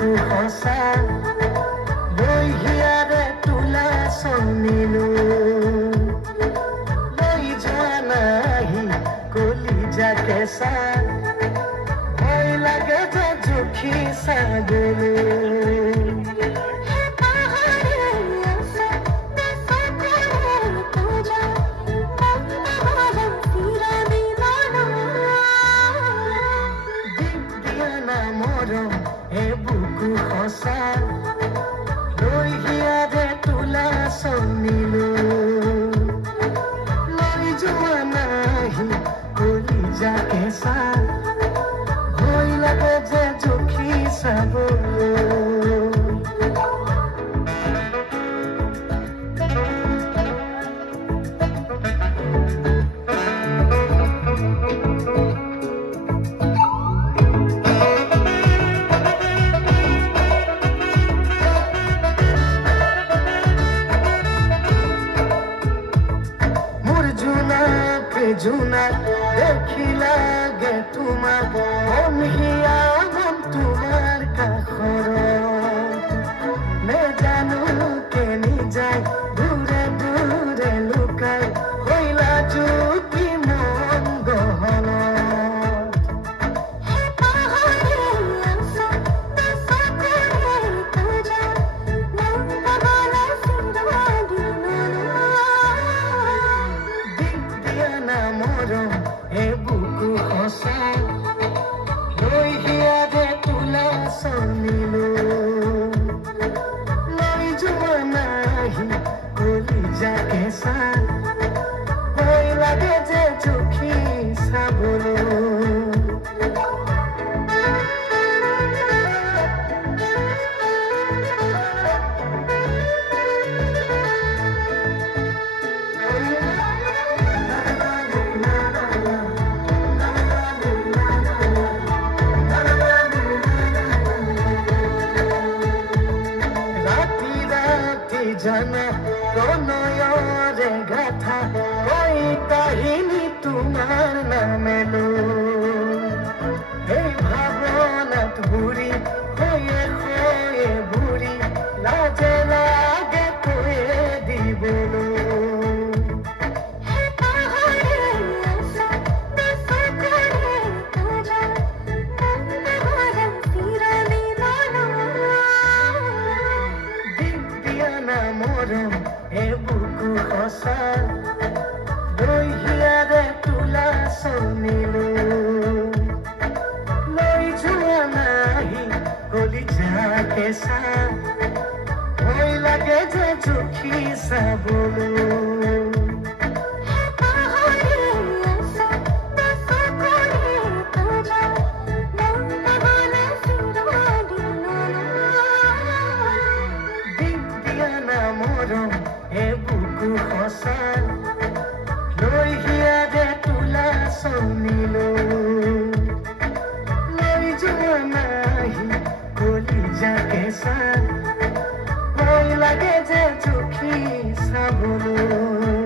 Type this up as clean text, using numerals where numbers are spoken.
বুকু হসা লৈ হিয়াৰে তোলা চনিলো লৈ যোৱা নাহি কলিজা কেঁচা ভয় লাগে যে জুখি চাগলো বুকু হসা লৈ হিয়াৰে তোলা চনিলো লৈ যোৱা নাহি কলিজা কেঁচা ভয় লাগে যে জুখি চাবলৈ জুনা দেখিলা গে তোমার মন হিয়া মন তোমার কাষর নেজানো কেনি যায় দূরে দূরে লুকাই হইলা জুকি মন গহন বুকু হসা লৈ হিয়াৰে তোলা চনিলো লৈ যোৱা নাহি কলিজা কেঁচা ভয় লাগে যে জুখি চাবলৈ জানা প্রণয়রে গাথা ওই কাহিনী তোমার নামেলো এই ভাবনাত বুড়ি হয়ে হয়ে বুড়ি লাজে লাগে কয়ে দিবলো বুকু হসা লৈ হিয়াৰে তোলা চনিলো লৈ যোৱা নাহি কলিজা কেঁচা ভয় লাগে যে জুখি চাবলৈ বুকু হসা লৈ হিয়াৰে তোলা চনিলো লৈ যোৱা নাহি কলিজা কেঁচা ভয় লাগে যে জুখি চাবলৈ